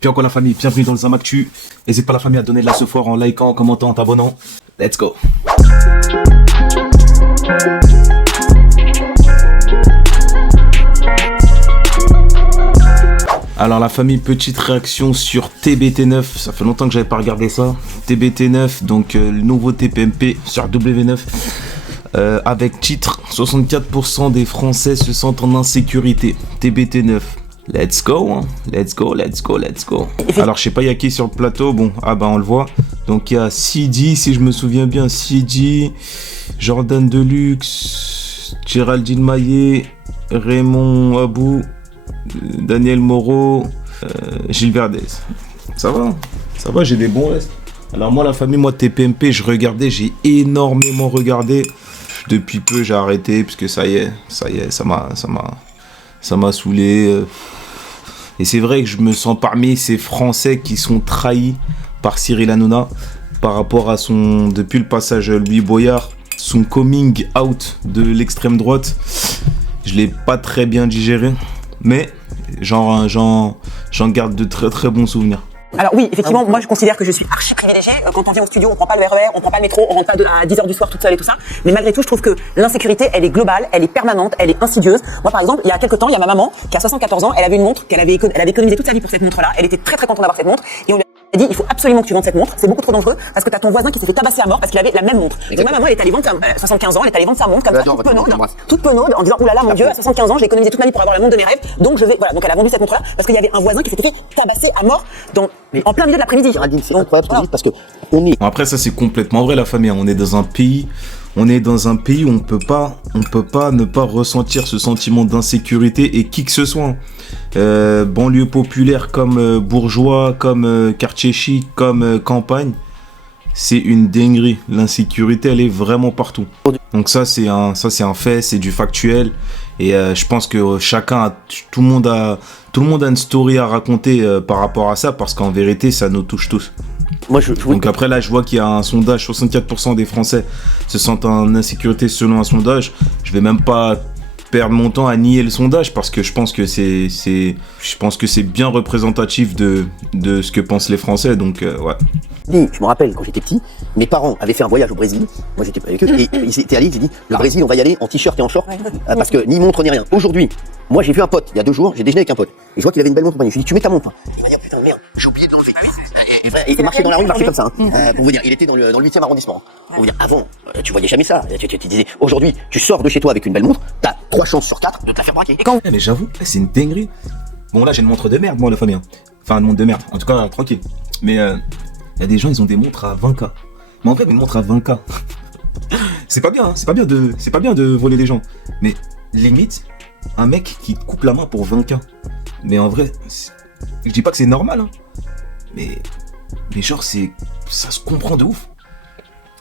Puis encore la famille, bienvenue dans le Zam Actu. N'hésite pas la famille à donner de la sephore en likant, en commentant, en t'abonnant. Let's go. Alors la famille, petite réaction sur TBT9, ça fait longtemps que j'avais pas regardé ça. TBT9, donc le nouveau TPMP sur W9, avec titre 64% des Français se sentent en insécurité. TBT9, let's go, hein. Let's go. Alors je sais pas il y a qui sur le plateau, bon, ah bah on le voit. Donc il y a Sidi, si je me souviens bien, Sidi, Jordan Deluxe, Géraldine Maillet, Raymond Abou, Daniel Moreau, Gilles Verdez. Ça va, j'ai des bons restes. Alors moi la famille, moi TPMP, j'ai énormément regardé. Depuis peu j'ai arrêté parce que ça y est, ça m'a saoulé. Et c'est vrai que je me sens parmi ces Français qui sont trahis par Cyril Hanouna par rapport à depuis le passage Louis Boyard, son coming out de l'extrême droite. Je l'ai pas très bien digéré. Mais j'en garde de très très bons souvenirs. Alors oui, effectivement, moi je considère que je suis archi privilégiée. Quand on vient au studio, on prend pas le RER, on prend pas le métro, on rentre pas à 10h du soir toute seule et tout ça. Mais malgré tout, je trouve que l'insécurité, elle est globale, elle est permanente, elle est insidieuse. Moi par exemple, il y a quelques temps, il y a ma maman qui a 74 ans, elle avait une montre elle avait économisé toute sa vie pour cette montre-là. Elle était très très contente d'avoir cette montre et on lui a dit il faut absolument que tu vendes cette montre, c'est beaucoup trop dangereux parce que t'as ton voisin qui s'est fait tabasser à mort parce qu'il avait la même montre. Donc ma maman elle est allée vendre 75 ans, elle est allée vendre sa montre comme ça toute penaude en disant oulala mon dieu, à 75 ans, j'ai économisé toute ma vie pour avoir la montre de mes rêves. Donc je vais voilà, donc elle a vendu cette montre là parce qu'il y avait un voisin qui s'était fait tabasser à mort en plein milieu de l'après-midi. Géraldine, c'est incroyable ce que vous dites parce que on est. Après ça c'est complètement vrai la famille, on est dans un pays où on peut pas ne pas ressentir ce sentiment d'insécurité et qui que ce soit. Banlieue populaire comme bourgeois, comme quartier chic, comme campagne, c'est une dinguerie. L'insécurité, elle est vraiment partout. Donc ça c'est un fait, c'est du factuel. Et je pense que tout le monde a une story à raconter par rapport à ça, parce qu'en vérité, ça nous touche tous. Donc après là, je vois qu'il y a un sondage, 64% des Français se sentent en insécurité selon un sondage. Je vais même pas perdre mon temps à nier le sondage parce que je pense que c'est bien représentatif de ce que pensent les Français. Donc ouais. Je me rappelle quand j'étais petit, mes parents avaient fait un voyage au Brésil. Moi j'étais pas avec eux et ils étaient allés. J'ai dit le Brésil, on va y aller en t-shirt et en short parce que ni montre ni rien. Aujourd'hui, moi j'ai vu un pote il y a 2 jours, j'ai déjeuné avec un pote et je vois qu'il avait une belle montre. Je lui ai dit tu mets ta montre. Il m'a dit putain merde, j'ai oublié de l'enlever. Il marchait dans la rue, il marchait comme ça. Pour vous dire, il était dans le 8e arrondissement. Pour vous dire, avant, tu voyais jamais ça. Tu disais, aujourd'hui, tu sors de chez toi avec une belle montre, t'as 3 chances sur 4 de te la faire braquer. Mais j'avoue, c'est une dinguerie. Bon là j'ai une montre de merde moi la famille. Enfin une montre de merde, en tout cas tranquille. Mais y a des gens, ils ont des montres à 20K. Mais en fait une montre à 20K, c'est pas bien, hein. C'est pas bien de voler les gens. Mais limite, un mec qui te coupe la main pour 20K. Mais en vrai, je dis pas que c'est normal, hein. Mais genre ça se comprend de ouf.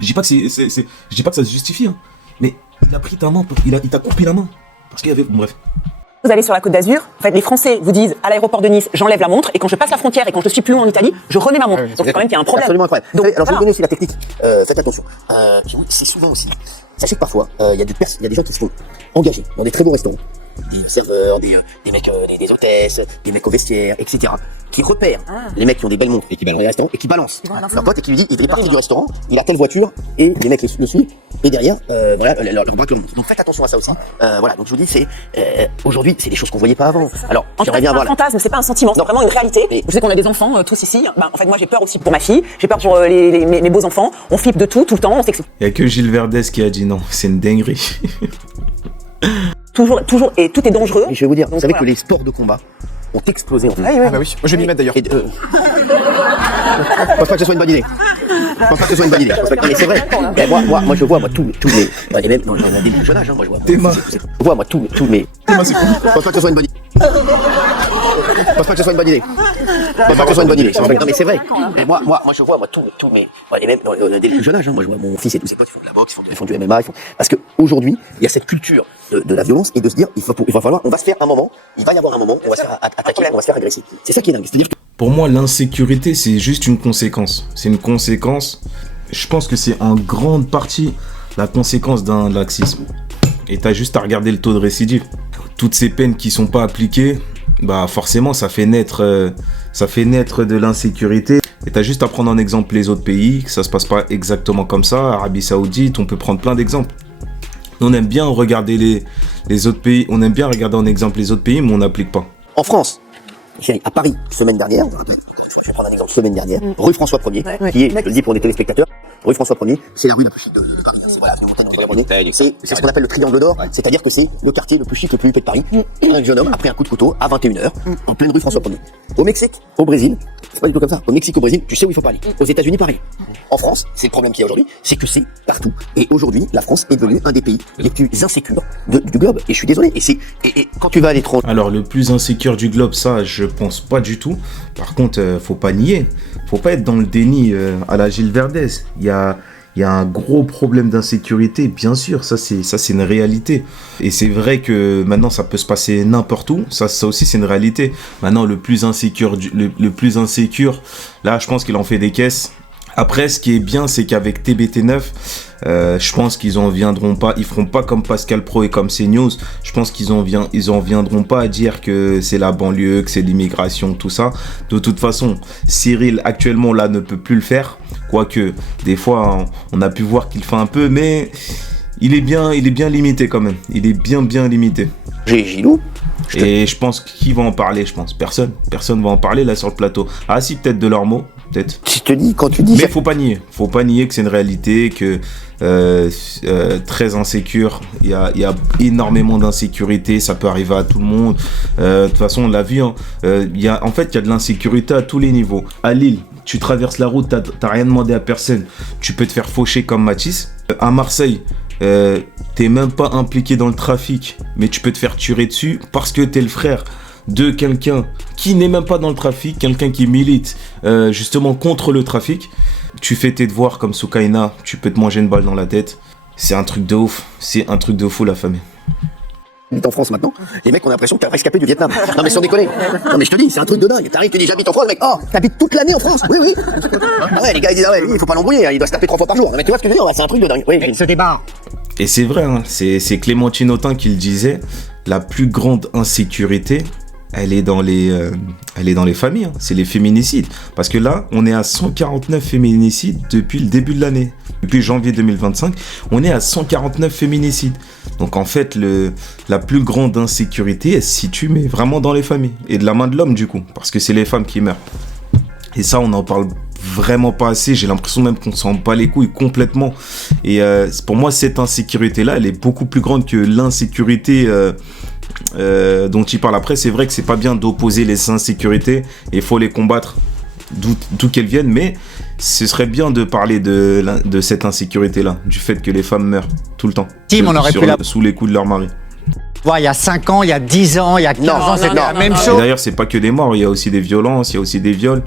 Je dis pas que je dis pas que ça se justifie, hein. Mais il a pris ta main, il t'a coupé la main parce qu'il y avait, bon, bref. Vous allez sur la Côte d'Azur, en fait les Français vous disent à l'aéroport de Nice, j'enlève la montre et quand je passe la frontière et quand je suis plus loin en Italie, je remets ma montre. Donc c'est quand même qu'il y a un problème. Absolument incroyable. Donc, alors je vais vous donner aussi la technique. Faites attention. C'est souvent aussi. Sachez que parfois il y a des gens qui se font engager dans des très beaux restaurants. Des serveurs, des mecs, des hôtesses, des mecs au vestiaire, etc. qui repèrent les mecs qui ont des belles montres et qui balancent les restaurants et qui balancent leur pote et qui lui dit il est parti du restaurant, il a telle voiture et les mecs le suivent et derrière voilà leur braque le montre. Donc faites attention à ça aussi. Voilà, donc je vous dis c'est aujourd'hui c'est des choses qu'on voyait pas avant. Alors en fait, c'est un fantasme, c'est pas un sentiment, c'est vraiment une réalité. Je sais qu'on a des enfants tous ici. En fait moi j'ai peur aussi pour ma fille, j'ai peur pour mes beaux enfants. On flippe de tout le temps. Il y a que Gilles Verdez qui a dit non, c'est une dinguerie. Toujours, et tout est dangereux. Et je vais vous dire, vous savez que les sports de combat ont explosé en fait. Ah bah oui, moi je vais m'y mettre d'ailleurs. Je pense pas que ce soit une bonne idée. Je pense pas que ce soit une bonne idée. Mais c'est vrai. Mais moi je vois tous les mêmes dans des plus jeunes âges. Moi je vois. Je vois moi tous mes. Je pense pas que ce soit une bonne idée. Je pense pas que ce soit une bonne idée. Je pense pas que ce soit une bonne idée. Non mais c'est vrai. Mais moi je vois tous mes les mêmes dans des plus jeunes âges. Moi je vois mon fils et tous ses potes, ils font de la boxe, ils font du MMA, parce que aujourd'hui il y a cette culture de la violence et de se dire il va falloir, on va se faire un moment, il va y avoir un moment, on va se faire attaquer, on va se faire agresser. C'est ça qui est dingue. C'est-à-dire que pour moi, l'insécurité, c'est juste une conséquence. C'est une conséquence. Je pense que c'est en grande partie la conséquence d'un laxisme. Et t'as juste à regarder le taux de récidive. Toutes ces peines qui sont pas appliquées, bah forcément ça fait naître de l'insécurité. Et t'as juste à prendre en exemple les autres pays, que ça se passe pas exactement comme ça. Arabie Saoudite, on peut prendre plein d'exemples. On aime bien regarder les autres pays, on aime bien regarder en exemple les autres pays, mais on n'applique pas. En France, à Paris, semaine dernière, je vais prendre un exemple, semaine dernière, rue François 1er, qui est, je le dis pour les téléspectateurs, rue François 1er, c'est la rue la plus chic de Paris. C'est ce qu'on appelle le triangle d'or, c'est-à-dire que c'est le quartier le plus chic, le plus huppé de Paris. Un jeune homme a pris un coup de couteau à 21h, en pleine rue François 1er. Au Mexique, au Brésil, c'est pas du tout comme ça. Au Mexique, au Brésil, tu sais où il faut pas aller. Aux États-Unis, pareil. En France, c'est le problème qu'il y a aujourd'hui, c'est que c'est partout. Et aujourd'hui, la France est devenue un des pays les plus insécures du globe. Et je suis désolé. Et quand tu vas à l'étranger. Alors, le plus insécure du globe, ça, je pense pas du tout. Par contre, faut pas nier. Faut pas être dans le déni à la Gilles Verdez. Il y a un gros problème d'insécurité, bien sûr, ça c'est une réalité. Et c'est vrai que maintenant ça peut se passer n'importe où, ça aussi c'est une réalité. Maintenant le plus insécure, là je pense qu'il en fait des caisses. Après ce qui est bien c'est qu'avec TBT9, je pense qu'ils en viendront pas, ils feront pas comme Pascal Pro et comme CNews. Je pense qu'ils en viendront pas à dire que c'est la banlieue, que c'est l'immigration, tout ça. De toute façon, Cyril actuellement là ne peut plus le faire. Quoique, des fois, on a pu voir qu'il fait un peu, mais il est bien limité quand même. Il est bien limité. J'ai Gilou. Et je pense qu'il va en parler, je pense. Personne va en parler là sur le plateau. Ah si, peut-être de leurs mots, peut-être. Je te dis, quand tu dis... Mais faut pas nier que c'est une réalité, que très insécure. Il y a énormément d'insécurité, ça peut arriver à tout le monde. De toute façon, on l'a vu. Hein, il y a de l'insécurité à tous les niveaux. À Lille, tu traverses la route, t'as rien demandé à personne. Tu peux te faire faucher comme Matisse. À Marseille, t'es même pas impliqué dans le trafic, mais tu peux te faire tirer dessus parce que t'es le frère de quelqu'un qui n'est même pas dans le trafic, quelqu'un qui milite justement contre le trafic. Tu fais tes devoirs comme Soukaina, tu peux te manger une balle dans la tête. C'est un truc de ouf, la famille. En France maintenant, les mecs ont l'impression que t'as escapé du Vietnam. Non mais sans déconner. Non mais je te dis, c'est un truc de dingue. T'arrives, tu dis j'habite en France, mec. Oh, t'habites toute l'année en France. Oui. Ah ouais, les gars ils disent ah ouais, lui, il faut pas l'embrouiller, il doit se taper 3 fois par jour. Non mais tu vois ce que je veux dire, c'est un truc de dingue. Oui, il se débarre. Et c'est vrai, hein, c'est Clémentine Autain qui le disait, la plus grande insécurité, elle est dans les familles, hein. C'est les féminicides. Parce que là, on est à 149 féminicides depuis le début de l'année. Depuis janvier 2025, on est à 149 féminicides. Donc en fait, la plus grande insécurité, elle se situe mais vraiment dans les familles. Et de la main de l'homme du coup, parce que c'est les femmes qui meurent. Et ça, on n'en parle vraiment pas assez. J'ai l'impression même qu'on s'en bat les couilles complètement. Et pour moi, cette insécurité-là, elle est beaucoup plus grande que l'insécurité dont il parle. Après, c'est vrai que c'est pas bien d'opposer les insécurités. Et il faut les combattre d'où qu'elles viennent. Mais ce serait bien de parler de cette insécurité-là, du fait que les femmes meurent tout le temps. Sous les coups de leur mari. Ouais, il y a 5 ans, il y a 10 ans, il y a 15 ans, c'était la même chose. Et d'ailleurs, c'est pas que des morts, il y a aussi des violences, il y a aussi des viols.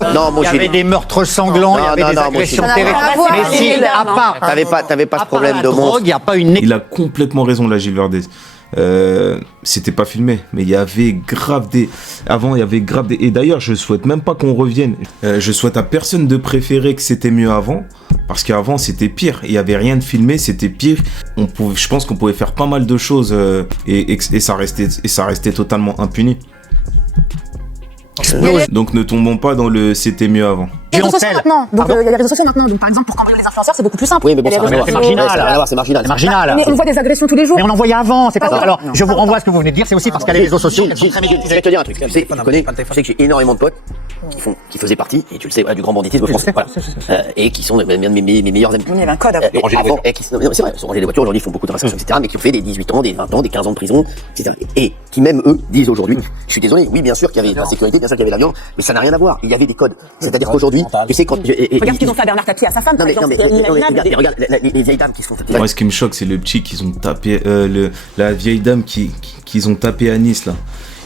Non, il y avait des meurtres sanglants, il y avait des agressions terribles. Mais si, à part... T'avais pas ce problème de monstre. Il y a pas une... Il a complètement raison, là, Gilles Verdez. C'était pas filmé, mais il y avait grave des... Avant, il y avait grave des... Et d'ailleurs, je souhaite même pas qu'on revienne. Je souhaite à personne de préférer que c'était mieux avant, parce qu'avant, c'était pire. Il y avait rien de filmé, c'était pire. Je pense qu'on pouvait faire pas mal de choses et ça restait totalement impuni. Donc ne tombons pas dans le c'était mieux avant. Il y a les réseaux sociaux maintenant. Donc il y a les réseaux sociaux maintenant. Donc par exemple pour cambrioler les influenceurs c'est beaucoup plus simple. Oui mais bon c'est marginal. C'est marginal. Mais on voit des agressions tous les jours. Mais on en voyait avant, c'est pas ça. Alors je vous renvoie à ce que vous venez de dire, c'est aussi parce qu'à les réseaux sociaux. Je vais te dire un truc. Tu sais que j'ai énormément de potes qui faisaient partie, et tu le sais, du grand banditisme français, voilà, et qui sont mes meilleurs amis. Il y avait un code. C'est vrai, ils sont rangés des voitures, aujourd'hui ils font beaucoup de réinsertion, etc., mais qui ont fait des 18 ans, des 20 ans, des 15 ans de prison, etc. Et qui même eux disent aujourd'hui, je suis désolé, oui bien sûr qu'il y avait de la sécurité, bien sûr qu'il y avait de la violence, mais ça n'a rien à voir, il y avait des codes. C'est-à-dire qu'aujourd'hui, tu sais quand... Regarde ce qu'ils ont fait à Bernard Tapie, à sa femme, par exemple. Regarde les vieilles dames qui se font taper. Moi ce qui me choque c'est le petit qu'ils ont tapé, la vieille dame qu'ils ont tapé à Nice là.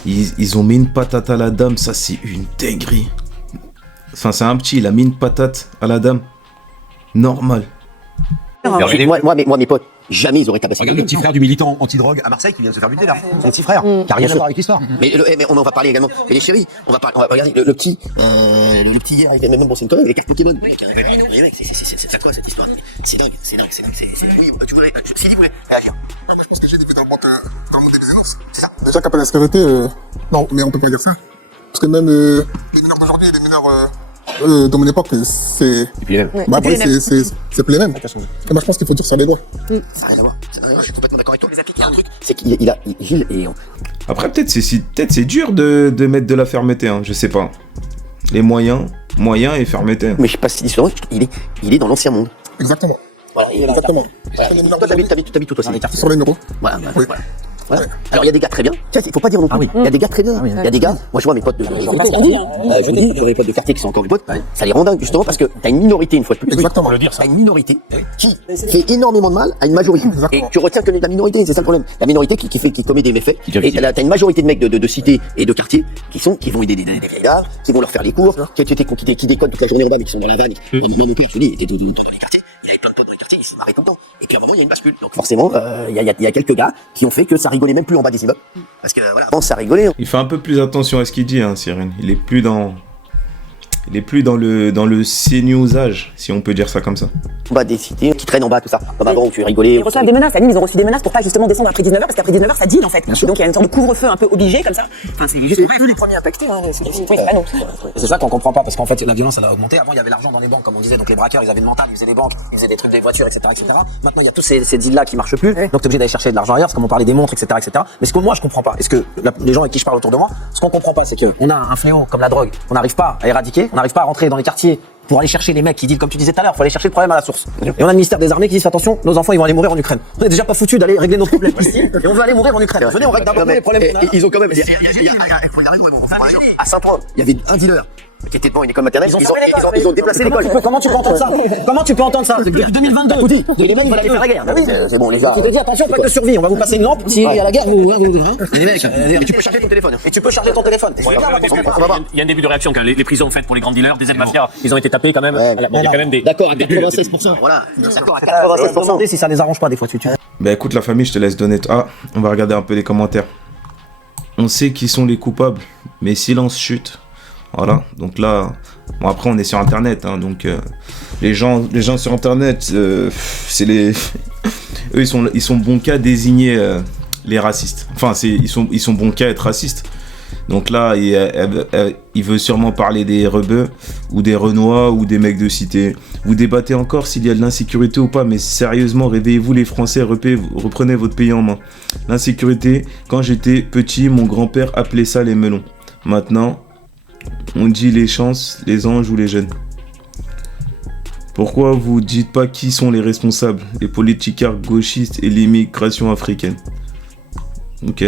Ils ont mis une patate à la dame, ça c'est une dinguerie. Enfin c'est un petit, il a mis une patate à la dame. Normal. Moi mes potes, jamais ils auraient tabassé. Regarde le petit frère du militant anti-drogue à Marseille qui vient de se faire buter là. Son petit frère, qui a rien à voir avec l'histoire. Mais on en va parler également. Et les chéris, on va regarder le petit hier, il a même bossé une connerie avec les cartes Pokémon. Les mecs, c'est quoi cette histoire? C'est dingue. Oui, tu voudrais, Sylvie voulait réagir. Je pense que j'ai des vies dans le manque dans des business. Déjà qu'après la sécurité, Non, mais on peut pas dire ça. Parce que même les mineurs d'aujourd'hui et les mineurs de mon époque, c'est... puis les mêmes. Bah après, c'est plus les mêmes. Et moi, je pense qu'il faut dire sur les doigts. Ça n'a rien à voir. Je suis complètement d'accord avec toi. Il y a un truc, c'est qu'il a... Gilles et... Après, peut-être c'est dur de mettre de la fermeté, hein, je sais pas. Les moyens et fermeté. Mais je sais pas si c'est il est dans l'ancien monde. Exactement. Voilà, Exactement. Toi, t'habites tout aussi. Sur les neuros. Voilà. Oui. Voilà. Alors il y a des gars très bien. Tiens, il faut pas dire non plus. Il y a des gars très bien. Il y a des gars. Moi je vois mes potes de. Je dis, mes potes de quartier qui sont encore mes potes. Ça les rend dingues justement parce que t'as une minorité une fois de plus. Exactement. T'as une minorité qui fait énormément de mal à une majorité. Et tu retiens que la minorité, c'est ça le problème. La minorité qui commet des méfaits. Et t'as une majorité de mecs de cité et de quartier qui vont aider des gars, qui vont leur faire les cours, qui déconnent toute la journée là-bas mais qui sont dans la vanne. Moi mon père, je te dis, il était dans les quartiers. Il y avait plein de potes dans les quartiers, ils se marraient tout le temps. Et puis à un moment, il y a une bascule. Donc forcément, il y a quelques gars qui ont fait que ça rigolait même plus en bas des immeubles. Parce que voilà, avant ça rigolait. Il fait un peu plus attention à ce qu'il dit, hein, Cyril. Il est plus dans le CNewsage, si on peut dire ça comme ça. En bas des cités, qui traînent en bas, tout ça. Comme avant où tu rigolais. Ils reçoivent des menaces. À Nîmes, ils ont reçu des menaces pour pas justement descendre après 19h, parce qu'après 19h, ça deal en fait. Donc il y a une sorte de couvre-feu un peu obligé comme ça. Enfin, c'est juste les premiers impactés. Non. C'est ça qu'on comprend pas, parce qu'en fait la violence elle a augmenté. Avant il y avait l'argent dans les banques, comme on disait, donc les braqueurs ils avaient le mental, ils faisaient les banques, ils faisaient des trucs des voitures, etc. Maintenant il y a tous ces deals là qui marchent plus, donc t'es obligé d'aller chercher de l'argent ailleurs, c'est comme on parlait des montres, etc. Mais ce que moi je comprends pas, est-ce que les gens avec qui je parle autour de moi, ce qu'on comprend pas, c'est qu'on a un fléau comme la drogue, on n'arrive pas à éradiquer, on n'arrive pas à rentrer dans les quartiers pour aller chercher les mecs qui disent, comme tu disais tout à l'heure, faut aller chercher le problème à la source. Et on a le ministère des Armées qui dit attention, nos enfants ils vont aller mourir en Ukraine. On est déjà pas foutu d'aller régler nos problèmes ici, et on veut aller mourir en Ukraine. Venez, on règle d'abord les problèmes qu'on a. Ils ont quand même. À Saint-Ouen, il y avait un dealer qui était devant une école maternelle. Ils ont déplacé l'école. Comment tu peux entendre ça? Comment tu peux entendre ça? C'est 2022. Les mecs veulent aller faire la guerre. C'est bon, les gars. Tu te dis attention, pas de survie, on va vous passer une lampe. Si il y a la guerre, vous. Les mecs, tu peux charger ton téléphone. Et tu peux charger ton téléphone. Il y a un début de réaction quand les prisons faites pour les grands dealers, des aides mafias, ils ont été tapés quand même. Il y a quand même des. D'accord, à 96%. Voilà. D'accord, à 96%. Si ça les arrange pas des fois, tu vois. Bah écoute la famille, je te laisse donner... Ah, on va regarder un peu les commentaires. On sait qui sont les coupables, mais silence chute. Voilà, donc là... Bon après on est sur internet, hein, donc les gens sur internet, c'est les... Eux ils sont bons qu'à désigner les racistes. Enfin ils sont bons qu'à être racistes. Donc là il veut sûrement parler des rebeux, ou des Renois, ou des mecs de cité. Vous débattez encore s'il y a de l'insécurité ou pas, mais sérieusement, réveillez-vous les Français, reprenez votre pays en main. L'insécurité, quand j'étais petit, mon grand-père appelait ça les melons. Maintenant, on dit les chances, les anges ou les jeunes. Pourquoi vous dites pas qui sont les responsables? Les politicards gauchistes et l'immigration africaine. Ok.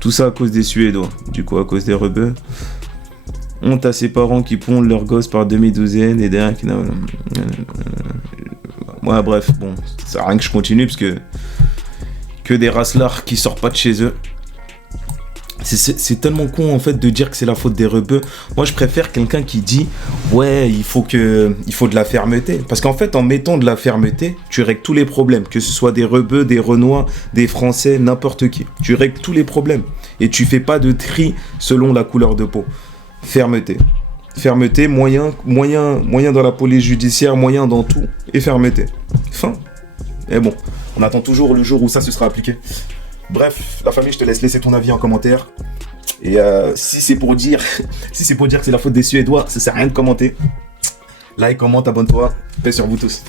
Tout ça à cause des Suédois. Du coup, à cause des rebeux. Honte à ses parents qui pondent leurs gosses par demi-douzaine et derrière qui... Ouais, bref, bon. Ça sert à rien que je continue parce que des racelards qui sortent pas de chez eux. C'est tellement con en fait de dire que c'est la faute des rebeux. Moi je préfère quelqu'un qui dit ouais il faut de la fermeté. Parce qu'en fait en mettant de la fermeté, tu règles tous les problèmes. Que ce soit des rebeux, des Renois, des Français, n'importe qui. Tu règles tous les problèmes. Et tu fais pas de tri selon la couleur de peau. Fermeté. Fermeté, moyen dans la police judiciaire, moyen dans tout. Et fermeté. Fin. Et bon, on attend toujours le jour où ça se sera appliqué. Bref, la famille, je te laisse laisser ton avis en commentaire. Et si c'est pour dire que c'est la faute des Suédois, ça sert à rien de commenter. Like, commente, abonne-toi. Paix sur vous tous.